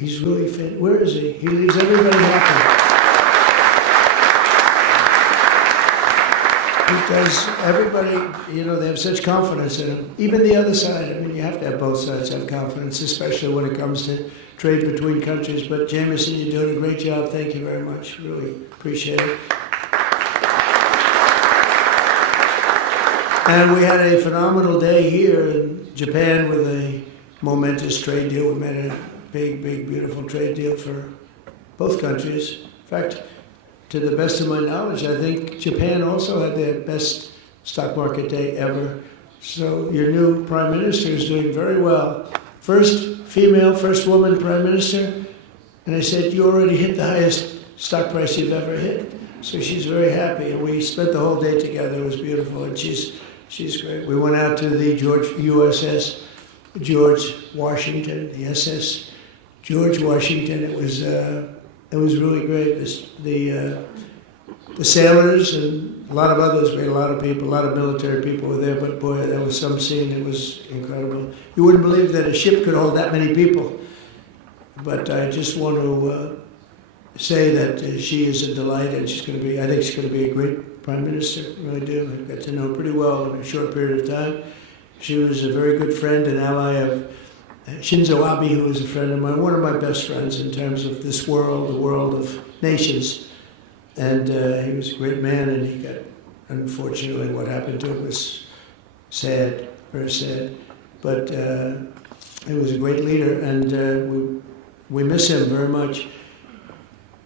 He's really fit. Where is he? He leaves everybody happy. He does everybody, they have such confidence in him. Even the other side, you have to have both sides have confidence, especially when it comes to trade between countries. But Jameson, you're doing a great job. Thank you very much. Really appreciate it. And we had a phenomenal day here in Japan with a momentous trade deal. We made a big, beautiful trade deal for both countries. In fact, to the best of my knowledge, I think Japan also had their best stock market day ever. So your new prime minister is doing very well. First female, first woman prime minister. And I said, you already hit the highest stock price you've ever hit. So she's very happy. And we spent the whole day together. It was beautiful. And she's great. We went out to the USS George Washington, the SS George Washington. It was really great. The sailors and a lot of others, we had a lot of people, a lot of military people were there, but boy, that was some scene. It was incredible. You wouldn't believe that a ship could hold that many people. But I just want to say that she is a delight, and I think she's going to be a great prime minister. I really do. I got to know her pretty well in a short period of time. She was a very good friend and ally of Shinzo Abe, who was a friend of mine, one of my best friends in terms of this world, the world of nations. And he was a great man, and he got, unfortunately, what happened to him was sad, very sad. But he was a great leader, and we miss him very much.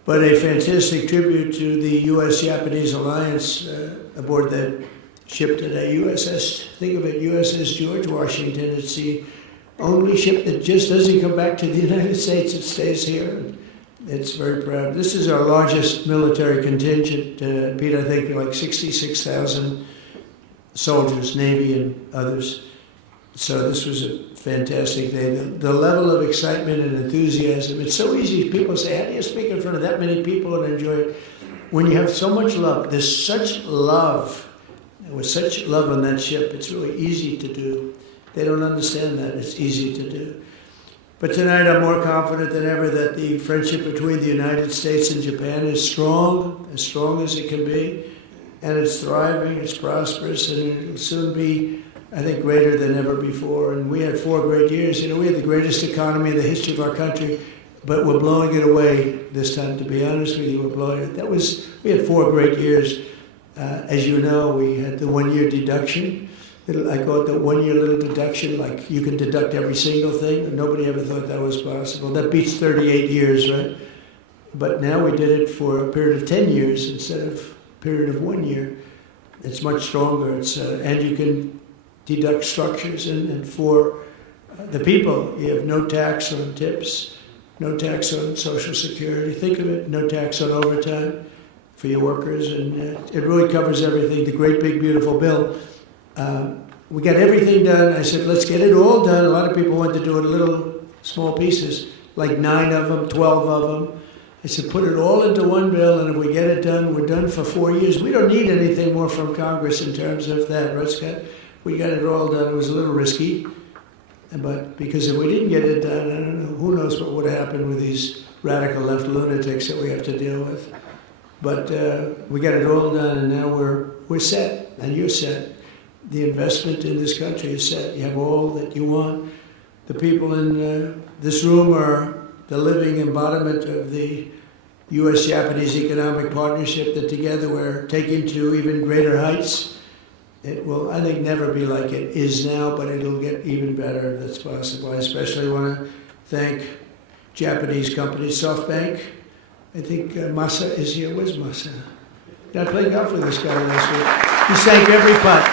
But a fantastic tribute to the U.S.-Japanese alliance aboard that ship today, think of it, USS George Washington. It's the only ship that just doesn't come back to the United States. It stays here. It's very proud. This is our largest military contingent, Pete, I think like 66,000 soldiers, Navy and others. So this was a fantastic day. The level of excitement and enthusiasm, it's so easy. People say, how do you speak in front of that many people and enjoy it? When you have so much love, there's such love. There was such love on that ship. It's really easy to do. They don't understand that. It's easy to do. But tonight I'm more confident than ever that the friendship between the United States and Japan is strong as it can be. And it's thriving, it's prosperous, and it'll soon be, I think, greater than ever before. And we had 4 great years. We had the greatest economy in the history of our country, but we're blowing it away this time, to be honest with you. We're blowing it. We had 4 great years. As you know, we had the 1-year deduction. I call it the 1-year little deduction, like you can deduct every single thing. And nobody ever thought that was possible. That beats 38 years, right? But now we did it for a period of 10 years instead of a period of 1 year. It's much stronger. And you can deduct structures. And for the people, you have no tax on tips, no tax on Social Security. Think of it, no tax on overtime for your workers. And it really covers everything. The great, big, beautiful bill. We got everything done. I said, let's get it all done. A lot of people want to do it in little, small pieces, like 9 of them, 12 of them. I said, put it all into one bill, and if we get it done, we're done for 4 years. We don't need anything more from Congress in terms of that, right, Scott? We got it all done. It was a little risky, but because if we didn't get it done, I don't know, who knows what would have happened with these radical left lunatics that we have to deal with. But we got it all done, and now we're set, and you're set. The investment in this country is set. You have all that you want. The people in this room are the living embodiment of the U.S.-Japanese economic partnership that together we're taking to even greater heights. It will, I think, never be like it is now, but it'll get even better if that's possible. I especially want to thank Japanese companies, SoftBank. I think Masa is here. Where's Masa? I played golf with this guy last week. He sank every putt.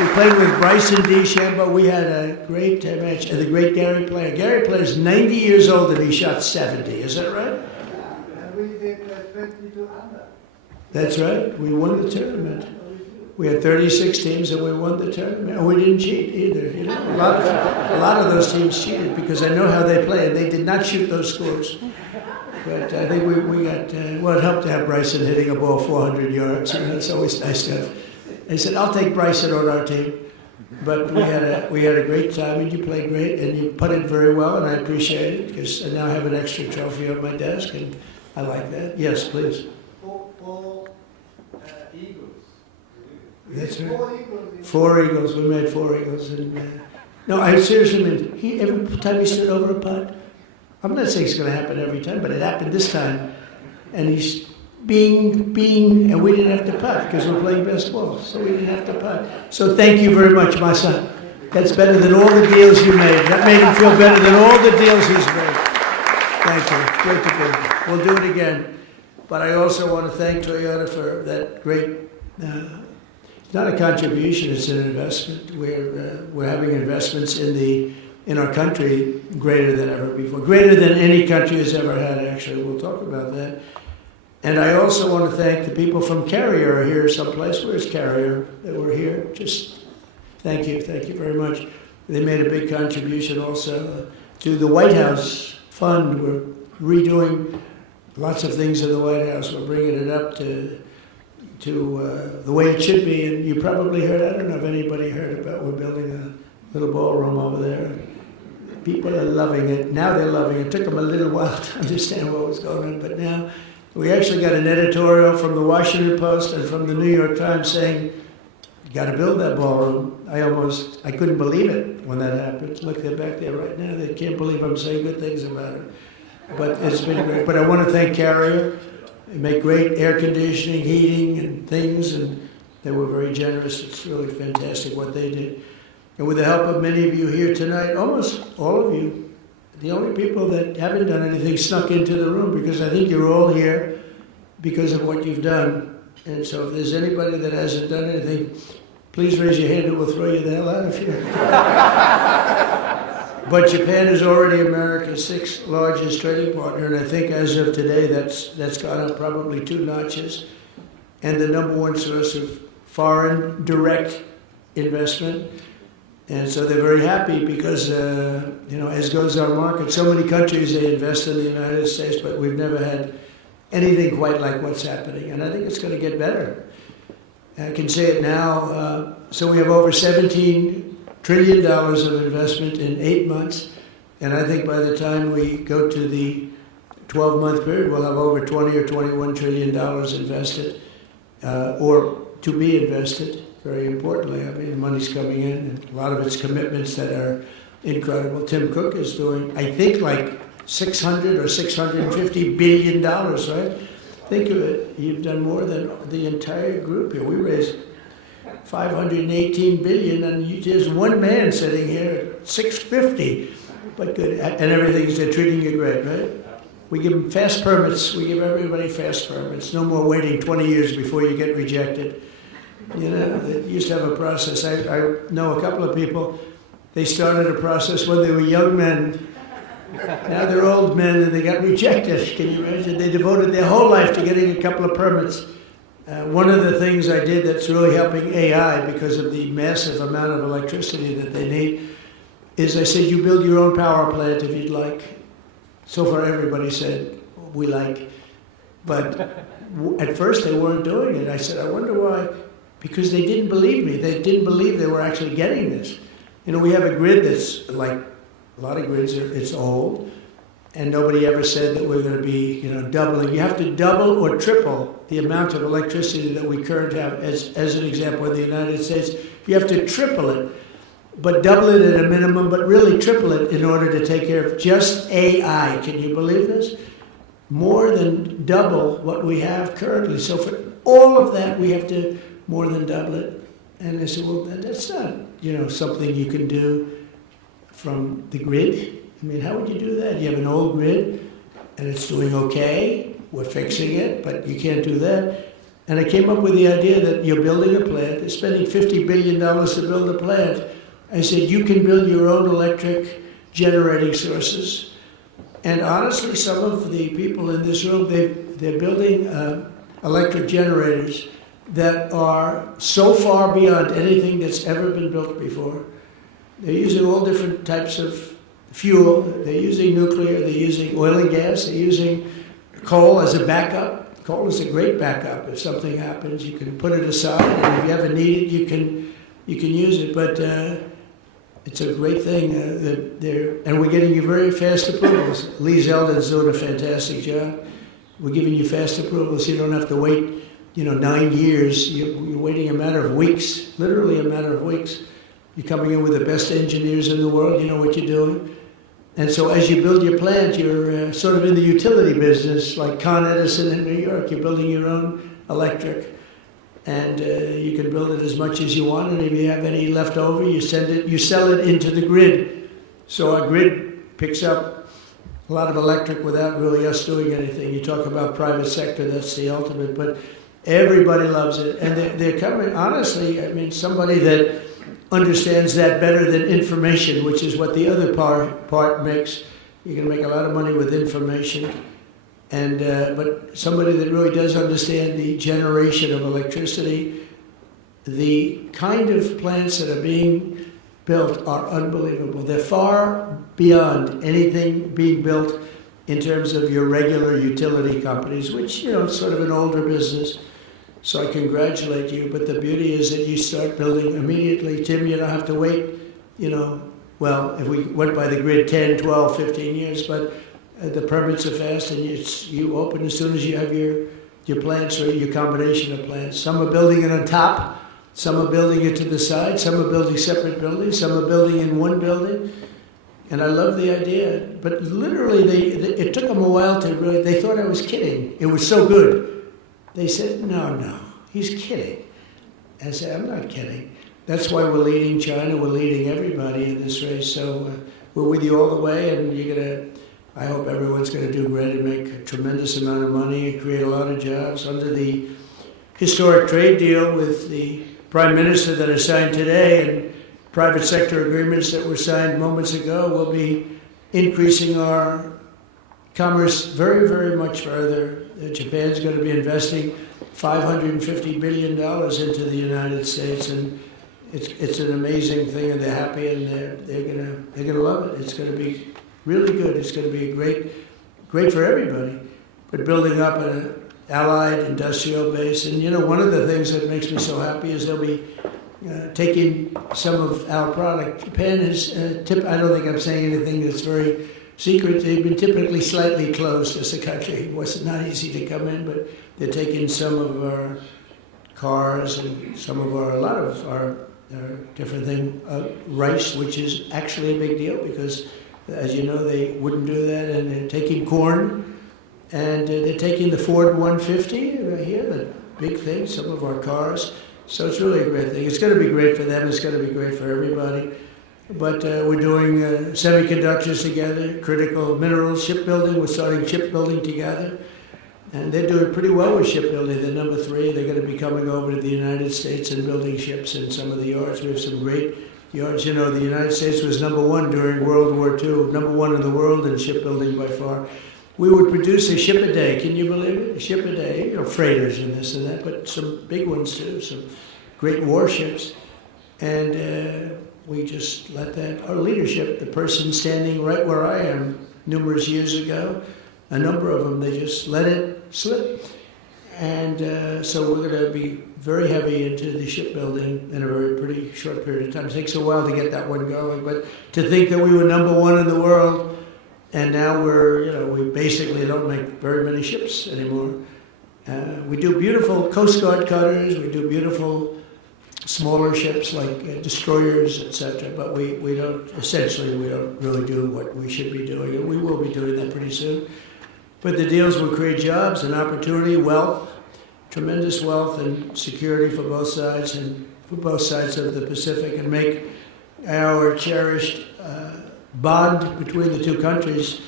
We played with Bryson DeChambeau. We had a great match. And the great Gary Player. Gary Player's 90 years old and he shot 70. Is that right? Yeah, we did 22 under. That's right. We won the tournament. We had 36 teams and we won the tournament. And we didn't cheat either. A lot of those teams cheated because I know how they play and they did not shoot those scores. But I think we got, it helped to have Bryson hitting a ball 400 yards. It's always nice to have. I said, I'll take Bryson on our team. But we had a great time, and you played great, and you putted very well, and I appreciate it, because I now have an extra trophy on my desk, and I like that. Yes, please. Four eagles. That's right. 4 eagles. 4 eagles. We made 4 eagles. And, no, I seriously mean, every time he stood over a putt, I'm not saying it's going to happen every time, but it happened this time. And he's being, and we didn't have to putt because we're playing best ball, so we didn't have to putt. So thank you very much, my son. That's better than all the deals you made. That made him feel better than all the deals he's made. Thank you. Great to be here. We'll do it again. But I also want to thank Toyota for that great, it's not a contribution, it's an investment. We're having investments in our country greater than ever before, greater than any country has ever had, actually. We'll talk about that. And I also want to thank the people from Carrier are here someplace. Where's Carrier? That were here. Just thank you very much. They made a big contribution also to the White House Fund. We're redoing lots of things in the White House. We're bringing it up to the way it should be. And you probably heard, I don't know if anybody heard about, we're building a little ballroom over there. People are loving it. Now they're loving it. It took them a little while to understand what was going on, but now we actually got an editorial from the Washington Post and from the New York Times saying, you got to build that ballroom. I couldn't believe it when that happened. Look, they're back there right now. They can't believe I'm saying good things about it. But it's been great. But I want to thank Carrier. They make great air conditioning, heating, and things, and they were very generous. It's really fantastic what they did. And with the help of many of you here tonight, almost all of you, the only people that haven't done anything snuck into the room, because I think you're all here because of what you've done. And so if there's anybody that hasn't done anything, please raise your hand and we'll throw you the hell out of here. But Japan is already America's 6th largest trading partner, and I think as of today that's gone up probably 2 notches, and the #1 source of foreign direct investment. And so they're very happy because, as goes our market, so many countries, they invest in the United States, but we've never had anything quite like what's happening. And I think it's going to get better. I can say it now. So we have over $17 trillion of investment in 8 months. And I think by the time we go to the 12-month period, we'll have over $20 or $21 trillion invested, or to be invested. Very importantly, I mean, the money's coming in, and a lot of it's commitments that are incredible. Tim Cook is doing, I think, like $600 or $650 billion, right? Think of it. You've done more than the entire group here. We raised $518 billion, and there's one man sitting here at $650. But good, and everything's, they're treating you great, right? We give them fast permits. We give everybody fast permits. No more waiting 20 years before you get rejected. You know, they used to have a process. I know a couple of people, they started a process when they were young men. Now they're old men and they got rejected. Can you imagine? They devoted their whole life to getting a couple of permits. One of the things I did that's really helping AI because of the massive amount of electricity that they need is I said, you build your own power plant if you'd like. So far everybody said, we like. But at first they weren't doing it. I said, I wonder why. Because they didn't believe me. They didn't believe they were actually getting this. You know, we have a grid that's like a lot of grids, it's old, and nobody ever said that we're going to be, doubling. You have to double or triple the amount of electricity that we currently have. As an example, in the United States, you have to triple it, but double it at a minimum, but really triple it in order to take care of just AI. Can you believe this? More than double what we have currently. So for all of that, we have to more than double it. And I said, well, that's not, something you can do from the grid. I mean, how would you do that? You have an old grid, and it's doing okay. We're fixing it, but you can't do that. And I came up with the idea that you're building a plant. They're spending $50 billion to build a plant. I said, you can build your own electric generating sources. And honestly, some of the people in this room, they're building electric generators that are so far beyond anything that's ever been built before. They're using all different types of fuel. They're using nuclear. They're using oil and gas. They're using coal as a backup. Coal is a great backup. If something happens, you can put it aside, and if you ever need it, you can you can use it. But it's a great thing. And we're getting you very fast approvals. Lee Zeldin's doing a fantastic job. We're giving you fast approvals. You don't have to wait, 9 years. You're waiting a matter of weeks, literally a matter of weeks. You're coming in with the best engineers in the world. You know what you're doing. And so as you build your plant, you're sort of in the utility business, like Con Edison in New York. You're building your own electric. And you can build it as much as you want. And if you have any left over, you sell it into the grid. So our grid picks up a lot of electric without really us doing anything. You talk about private sector, that's the ultimate. But everybody loves it. And they're coming, honestly, somebody that understands that better than information, which is what the other part makes. You can make a lot of money with information. And but somebody that really does understand the generation of electricity, the kind of plants that are being built are unbelievable. They're far beyond anything being built in terms of your regular utility companies, which, is sort of an older business. So I congratulate you. But the beauty is that you start building immediately. Tim, you don't have to wait, well, if we went by the grid 10, 12, 15 years, but the permits are fast, and you open as soon as you have your plants or your combination of plants. Some are building it on top, some are building it to the side, some are building separate buildings, some are building in one building. And I love the idea. But literally, it took them a while to really, they thought I was kidding. It was so good. They said, no, he's kidding. I said, I'm not kidding. That's why we're leading China, we're leading everybody in this race. So we're with you all the way, and I hope everyone's going to do great and make a tremendous amount of money and create a lot of jobs under the historic trade deal with the Prime Minister that is signed today, and private sector agreements that were signed moments ago. Will be increasing our commerce very, very much further. Japan's going to be investing $550 billion into the United States, and it's an amazing thing, and they're happy, and they're gonna love it. It's going to be really good. It's going to be great for everybody. But building up an allied industrial base, and one of the things that makes me so happy is they'll be taking some of our product. Japan is I don't think I'm saying anything that's very secret. They've been typically slightly closed as a country. It was not easy to come in, but they're taking some of our cars and a lot of our different things, rice, which is actually a big deal because, as you know, they wouldn't do that. And they're taking corn, and they're taking the Ford 150 right here, the big thing, some of our cars. So it's really a great thing. It's going to be great for them. It's going to be great for everybody. But we're doing semiconductors together, critical minerals, shipbuilding. We're starting shipbuilding together. And they're doing pretty well with shipbuilding. They're number 3. They're going to be coming over to the United States and building ships in some of the yards. We have some great yards. The United States was number 1 during World War II, number 1 in the world in shipbuilding by far. We would produce a ship a day. Can you believe it? A ship a day. Freighters and this and that, but some big ones too, some great warships. And we just let that, our leadership, the person standing right where I am numerous years ago, a number of them, they just let it slip. And so we're going to be very heavy into the shipbuilding in a pretty short period of time. It takes a while to get that one going, but to think that we were number 1 in the world, and now we basically don't make very many ships anymore. We do beautiful Coast Guard cutters, we do beautiful smaller ships like destroyers, etc. But we don't really do what we should be doing, and we will be doing that pretty soon. But the deals will create jobs and opportunity, wealth, tremendous wealth and security for both sides and for both sides of the Pacific, and make our cherished bond between the two countries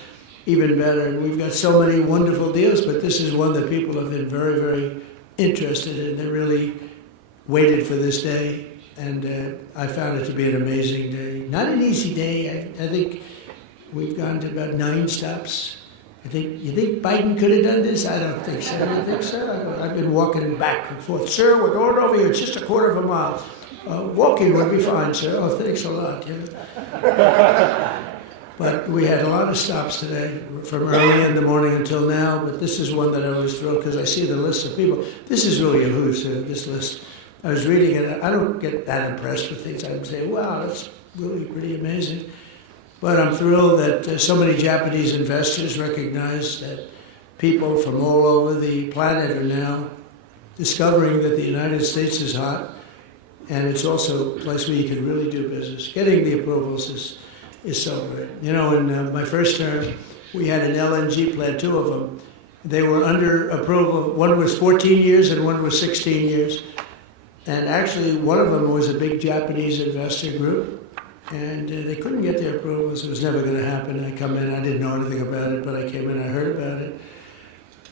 even better. And we've got so many wonderful deals, but this is one that people have been very, very interested in. They really waited for this day, and I found it to be an amazing day. Not an easy day. I think we've gone to about 9 stops. You think Biden could have done this? I don't think so. You think so? I've been walking back and forth. Sir, we're going over here. It's just a quarter of a mile. Walking would be fine, sir. Oh, thanks a lot. But we had a lot of stops today, from early in the morning until now. But this is one that I was thrilled because I see the list of people. This is really a who's who, this list. I was reading it. I don't get that impressed with things. I'd say, wow, that's really pretty amazing. But I'm thrilled that so many Japanese investors recognize that people from all over the planet are now discovering that the United States is hot, and it's also a place where you can really do business. Getting the approvals is so great. You know, in my first term, we had an LNG plant, 2 of them. They were under approval. One was 14 years and one was 16 years. And actually, one of them was a big Japanese investor group, and they couldn't get their approvals. It was never going to happen. I come in, I didn't know anything about it, but I came in, I heard about it.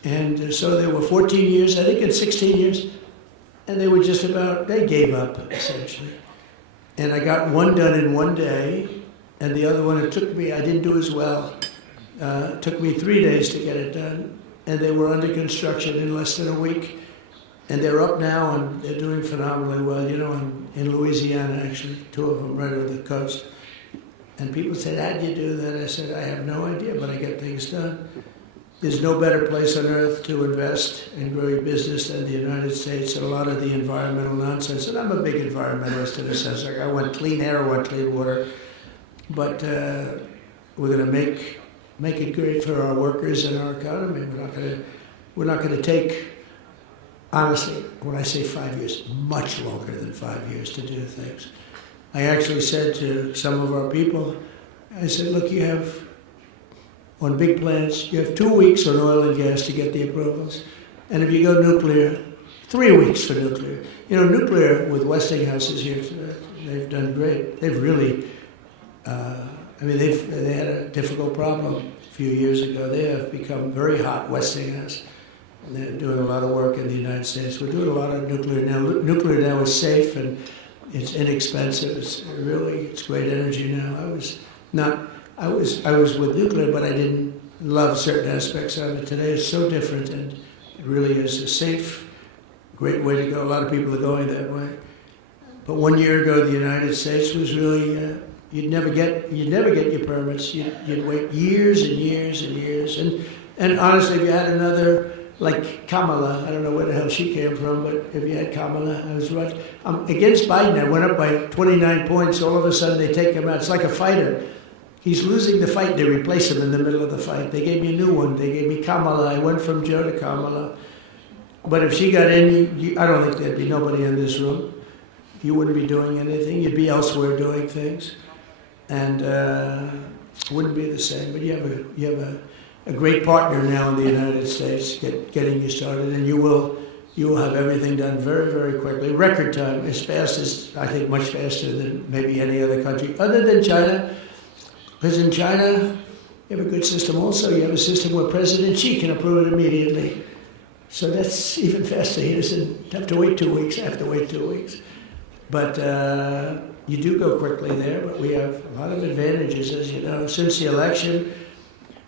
And so there were 14 years, I think, and 16 years, and they were just about, they gave up, essentially. And I got one done in one day, and the other one, it took me, I didn't do as well. It took me 3 days to get it done, and they were under construction in less than a week. And they're up now, and they're doing phenomenally well. You know, in Louisiana, actually, 2 of them right on the coast. And people said, how'd you do that? I said, I have no idea, but I get things done. There's no better place on earth to invest and grow your business than the United States, and a lot of the environmental nonsense. And I'm a big environmentalist in a sense. Like, I want clean air, I want clean water. But we're going to make it great for our workers and our economy. We're not going to take, honestly, when I say 5 years, much longer than 5 years to do things. I actually said to some of our people, I said, look, you have, on big plants, you have 2 weeks on oil and gas to get the approvals. And if you go nuclear, 3 weeks for nuclear. You know, nuclear with Westinghouse is here today. They've done great. They've really, they had a difficult problem a few years ago. They have become very hot, Westinghouse. And they're doing a lot of work in the United States. We're doing a lot of nuclear now. Nuclear now is safe and it's inexpensive. It's great energy now. I was with nuclear, but I didn't love certain aspects of it. Today it's so different, and it really is a safe, great way to go. A lot of people are going that way. But 1 year ago, the United States was really, you'd never get your permits. You'd wait years and years and years. And honestly, if you had another, like Kamala, I don't know where the hell she came from, but if you had Kamala, I was right. Against Biden, I went up by 29 points. All of a sudden, they take him out. It's like a fighter. He's losing the fight. They replace him in the middle of the fight. They gave me a new one. They gave me Kamala. I went from Joe to Kamala. But if she got in, I don't think there'd be nobody in this room. You wouldn't be doing anything. You'd be elsewhere doing things. And it wouldn't be the same. But you have a great partner now in the United States getting you started. And you will have everything done very, very quickly. Record time, as fast as, I think, much faster than maybe any other country, other than China. Because in China, you have a good system also. You have a system where President Xi can approve it immediately. So that's even faster. He doesn't have to wait 2 weeks. I have to wait 2 weeks. But you do go quickly there, but we have a lot of advantages, as you know. Since the election,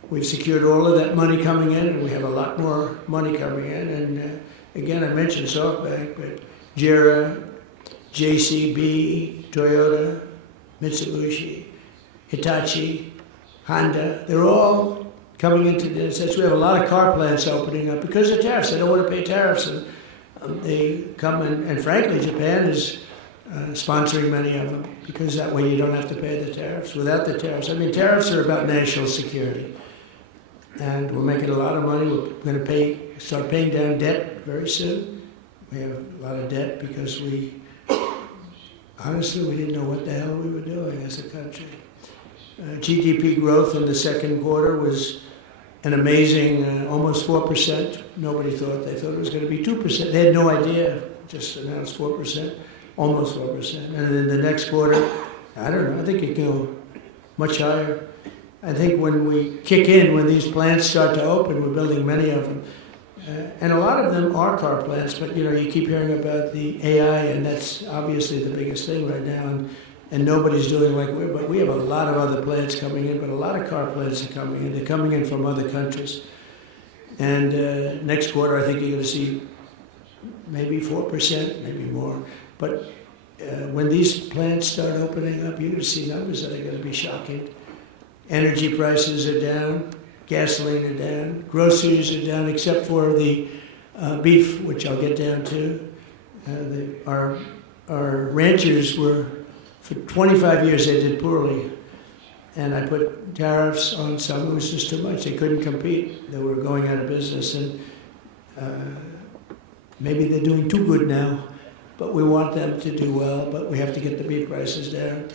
we've secured all of that money coming in, and we have a lot more money coming in. And again, I mentioned SoftBank, but JERA, JCB, Toyota, Mitsubishi, Hitachi, Honda, they're all coming into the United States. We have a lot of car plants opening up because of tariffs. They don't want to pay tariffs. And they come in, and frankly, Japan is sponsoring many of them because that way you don't have to pay the tariffs. Without the tariffs, I mean, tariffs are about national security. And we're making a lot of money. We're going to start paying down debt very soon. We have a lot of debt because honestly, we didn't know what the hell we were doing as a country. GDP growth in the second quarter was an amazing almost 4%. Nobody thought. They thought it was going to be 2%. They had no idea. Just announced 4%, almost 4%. And in the next quarter, I don't know, I think it can go much higher. I think when we kick in, when these plants start to open, we're building many of them. And a lot of them are car plants, but you keep hearing about the AI, and that's obviously the biggest thing right now. And nobody's doing like but we have a lot of other plants coming in, but a lot of car plants are coming in. They're coming in from other countries. And next quarter, I think you're going to see maybe 4%, maybe more. But when these plants start opening up, you're going to see numbers that are going to be shocking. Energy prices are down, gasoline are down, groceries are down, except for the beef, which I'll get down to. Our ranchers were, for 25 years they did poorly. And I put tariffs on some. It was just too much. They couldn't compete. They were going out of business. And maybe they're doing too good now. But we want them to do well. But we have to get the beef prices down.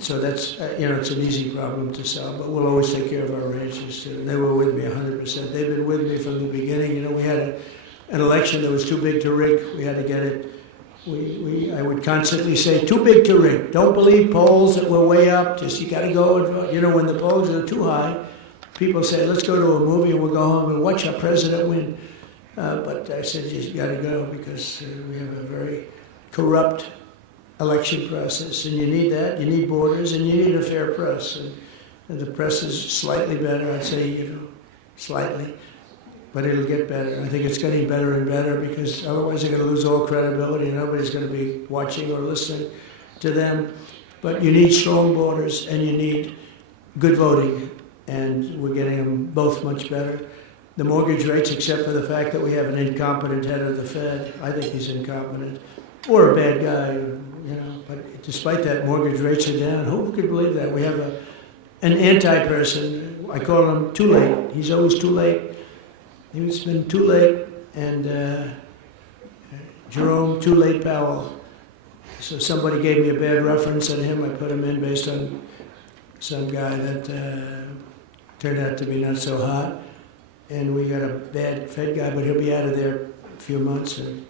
So that's, it's an easy problem to solve. But we'll always take care of our ranchers too. They were with me 100%. They've been with me from the beginning. We had an election that was too big to rig. We had to get it. I would constantly say, too big to rig. Don't believe polls that were way up. Just, you got to go and vote. When the polls are too high, people say, let's go to a movie and we'll go home and watch our president win. But I said, you got to go because we have a very corrupt election process. And you need that. You need borders and you need a fair press. And the press is slightly better, I'd say, slightly. But it'll get better. I think it's getting better and better because otherwise they're going to lose all credibility and nobody's going to be watching or listening to them. But you need strong borders and you need good voting, and we're getting them both much better. The mortgage rates, except for the fact that we have an incompetent head of the Fed, I think he's incompetent, or a bad guy, But despite that, mortgage rates are down. Who could believe that? We have an anti-person. I call him too late. He's always too late. He's been too late, and Jerome Too Late Powell. So somebody gave me a bad reference on him. I put him in based on some guy that turned out to be not so hot. And we got a bad Fed guy, but he'll be out of there a few months, and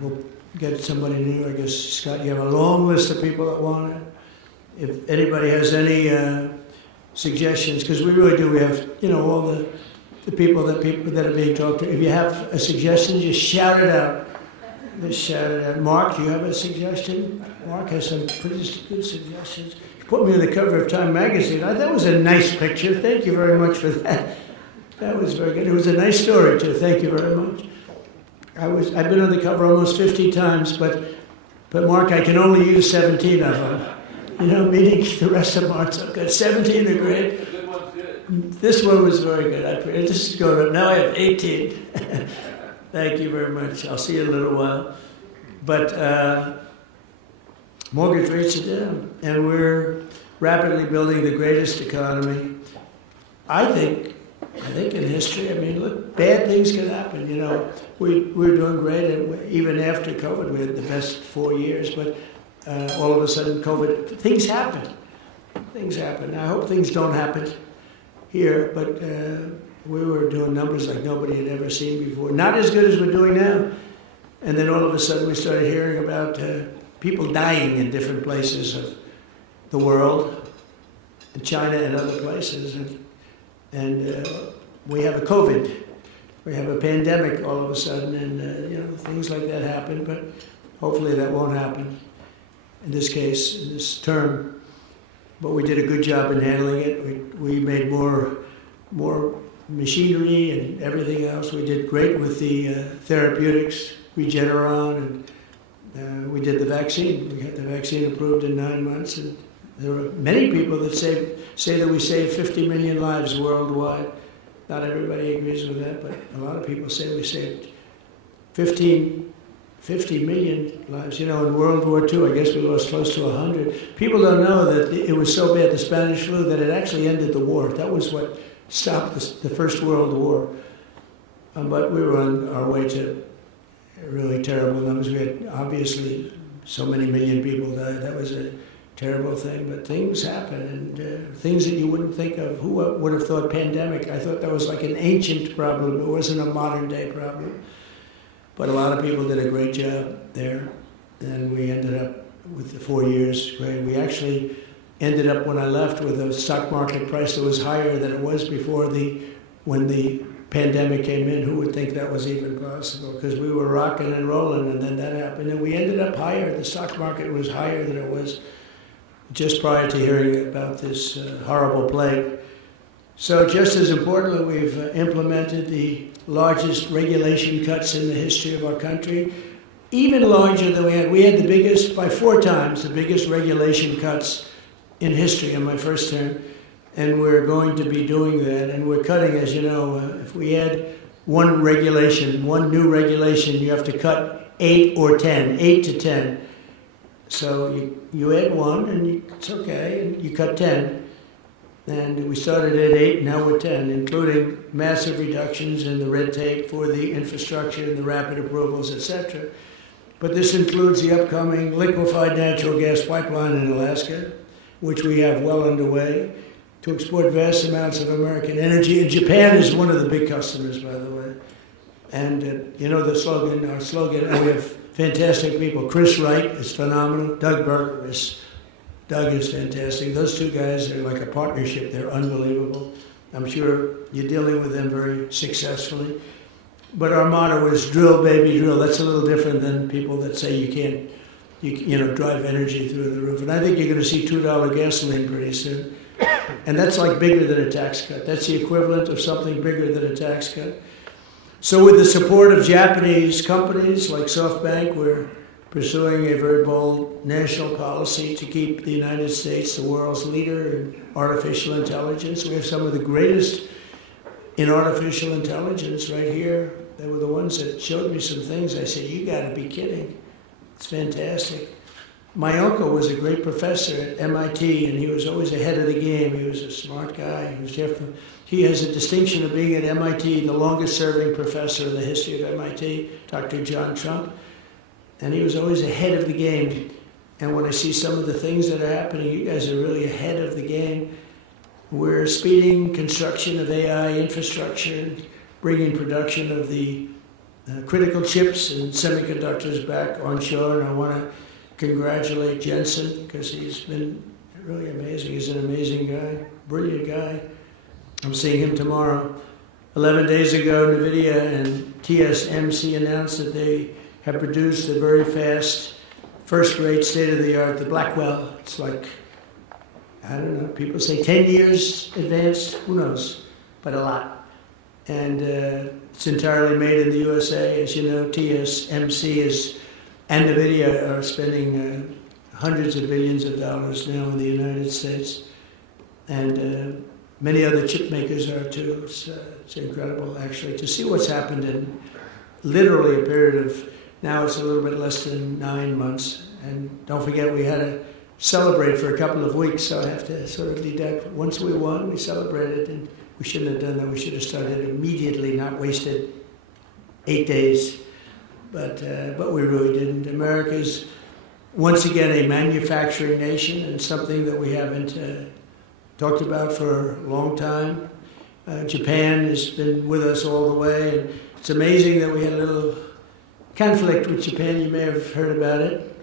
we'll get somebody new. I guess, Scott, you have a long list of people that want it. If anybody has any suggestions, because we really do, we have, all the people that are being talked to. If you have a suggestion, just shout it out. Just shout it out. Mark, do you have a suggestion? Mark has some pretty good suggestions. He put me on the cover of Time magazine. That was a nice picture. Thank you very much for that. That was very good. It was a nice story, too. Thank you very much. I've been on the cover almost 50 times, but Mark, I can only use 17 of them. Meaning the rest of them aren't so good. 17 are great. This one was very good. This is going up. Now I have 18. Thank you very much. I'll see you in a little while. But mortgage rates are down, and we're rapidly building the greatest economy, I think in history. Look, bad things can happen. We're doing great, and even after COVID, we had the best 4 years. But all of a sudden, COVID, things happen. Things happen. I hope things don't happen here, but we were doing numbers like nobody had ever seen before. Not as good as we're doing now. And then all of a sudden we started hearing about people dying in different places of the world, in China and other places. And we have a COVID. We have a pandemic all of a sudden, and things like that happen, but hopefully that won't happen in this case, in this term. But we did a good job in handling it. We made more machinery and everything else. We did great with the therapeutics, Regeneron, and we did the vaccine. We had the vaccine approved in 9 months, and there are many people that say that we saved 50 million lives worldwide. Not everybody agrees with that, but a lot of people say we saved 50 million lives. In World War II, I guess we lost close to 100. People don't know that it was so bad, the Spanish flu, that it actually ended the war. That was what stopped the First World War. But we were on our way to really terrible numbers. We had, obviously, so many million people died. That was a terrible thing. But things happen, and things that you wouldn't think of. Who would have thought pandemic? I thought that was like an ancient problem. It wasn't a modern-day problem. But a lot of people did a great job there, and we ended up with the 4 years great. We actually ended up, when I left, with a stock market price that was higher than it was before when the pandemic came in. Who would think that was even possible? Because we were rocking and rolling, and then that happened, and we ended up higher. The stock market was higher than it was just prior to hearing about this horrible plague. So just as importantly, we've implemented the largest regulation cuts in the history of our country, even larger than we had. We had the biggest, by 4 times, the biggest regulation cuts in history in my first term, and we're going to be doing that. And we're cutting, as you know, if we add one new regulation, you have to cut 8 or 10, 8 to 10. So you add 1, and it's okay, and you cut 10. And we started at 8, now we're 10, including massive reductions in the red tape for the infrastructure and the rapid approvals, etc. But this includes the upcoming liquefied natural gas pipeline in Alaska, which we have well underway, to export vast amounts of American energy. And Japan is one of the big customers, by the way. And you know the slogan, our slogan, and we have fantastic people. Chris Wright is phenomenal. Doug is fantastic. Those two guys are like a partnership. They're unbelievable. I'm sure you're dealing with them very successfully. But our motto is drill, baby, drill. That's a little different than people that say you can't, drive energy through the roof. And I think you're going to see $2 gasoline pretty soon. And that's like bigger than a tax cut. That's the equivalent of something bigger than a tax cut. So with the support of Japanese companies like SoftBank, we're pursuing a very bold national policy to keep the United States the world's leader in artificial intelligence. We have some of the greatest in artificial intelligence right here. They were the ones that showed me some things. I said, you got to be kidding. It's fantastic. My uncle was a great professor at MIT, and he was always ahead of the game. He was a smart guy. He has a distinction of being at MIT, the longest-serving professor in the history of MIT, Dr. John Trump. And he was always ahead of the game. And when I see some of the things that are happening, you guys are really ahead of the game. We're speeding construction of AI infrastructure, bringing production of the critical chips and semiconductors back onshore. And I want to congratulate Jensen, because he's been really amazing. He's an amazing guy, brilliant guy. I'm seeing him tomorrow. 11 days ago, NVIDIA and TSMC announced that they have produced a very fast, first-rate, state-of-the-art, the Blackwell. It's like, I don't know, people say 10 years advanced, who knows, but a lot. And it's entirely made in the USA. As you know, TSMC and NVIDIA are spending hundreds of billions of dollars now in the United States. And many other chip makers are too. It's incredible, actually, to see what's happened in literally a period of, now it's a little bit less than 9 months. And don't forget, we had to celebrate for a couple of weeks, so I have to sort of deduct. Once we won, we celebrated, and we shouldn't have done that. We should have started immediately, not wasted 8 days. But we really didn't. America's, once again, a manufacturing nation, and something that we haven't talked about for a long time. Japan has been with us all the way, and it's amazing that we had a little conflict with Japan. You may have heard about it,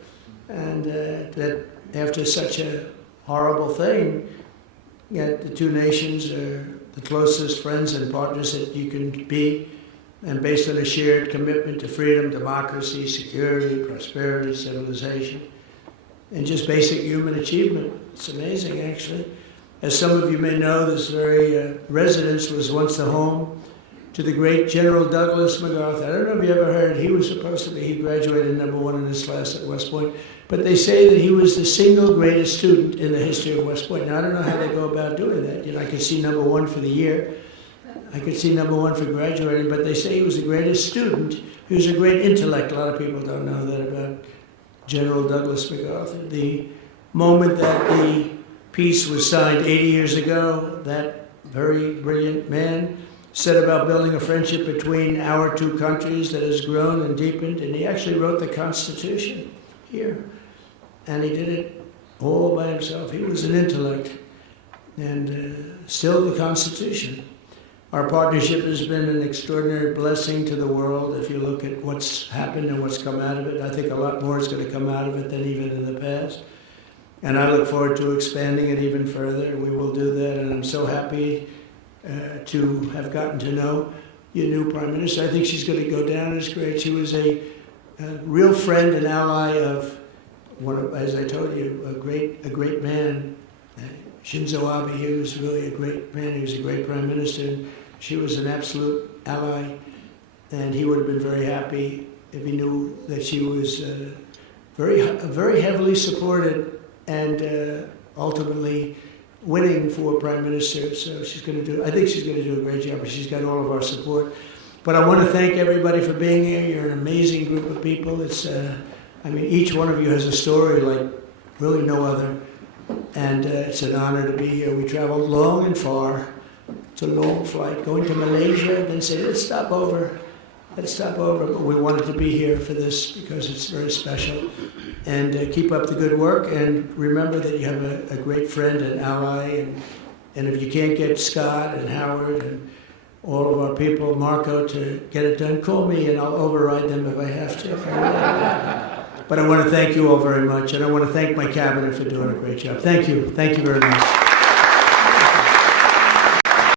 and that after such a horrible thing, yet the two nations are the closest friends and partners that you can be, and based on a shared commitment to freedom, democracy, security, prosperity, civilization, and just basic human achievement. It's amazing, actually. As some of you may know, this very residence was once the home to the great General Douglas MacArthur. I don't know if you ever heard, he graduated #1 in his class at West Point, but they say that he was the single greatest student in the history of West Point. Now, I don't know how they go about doing that. I could see #1 for the year. I could see #1 for graduating, but they say he was the greatest student. He was a great intellect. A lot of people don't know that about General Douglas MacArthur. The moment that the peace was signed 80 years ago, that very brilliant man set about building a friendship between our two countries that has grown and deepened, and he actually wrote the Constitution here. And he did it all by himself. He was an intellect, and still the Constitution. Our partnership has been an extraordinary blessing to the world. If you look at what's happened and what's come out of it, I think a lot more is going to come out of it than even in the past. And I look forward to expanding it even further. We will do that, and I'm so happy to have gotten to know your new Prime Minister. I think she's going to go down as great. She was a real friend and ally of one of, as I told you, a great man. Shinzo Abe, he was really a great man. He was a great Prime Minister. She was an absolute ally, and he would have been very happy if he knew that she was very heavily supported and ultimately winning for Prime Minister. So I think she's going to do a great job, but she's got all of our support. But I want to thank everybody for being here. You're an amazing group of people. Each one of you has a story like really no other. And it's an honor to be here. We traveled long and far. It's a long flight. Going to Malaysia, then say, let's stop over. But we wanted to be here for this because it's very special. And keep up the good work. And remember that you have a great friend and ally. And if you can't get Scott and Howard and all of our people, Marco, to get it done, call me and I'll override them if I have to. But I want to thank you all very much. And I want to thank my cabinet for doing a great job. Thank you. Thank you very much.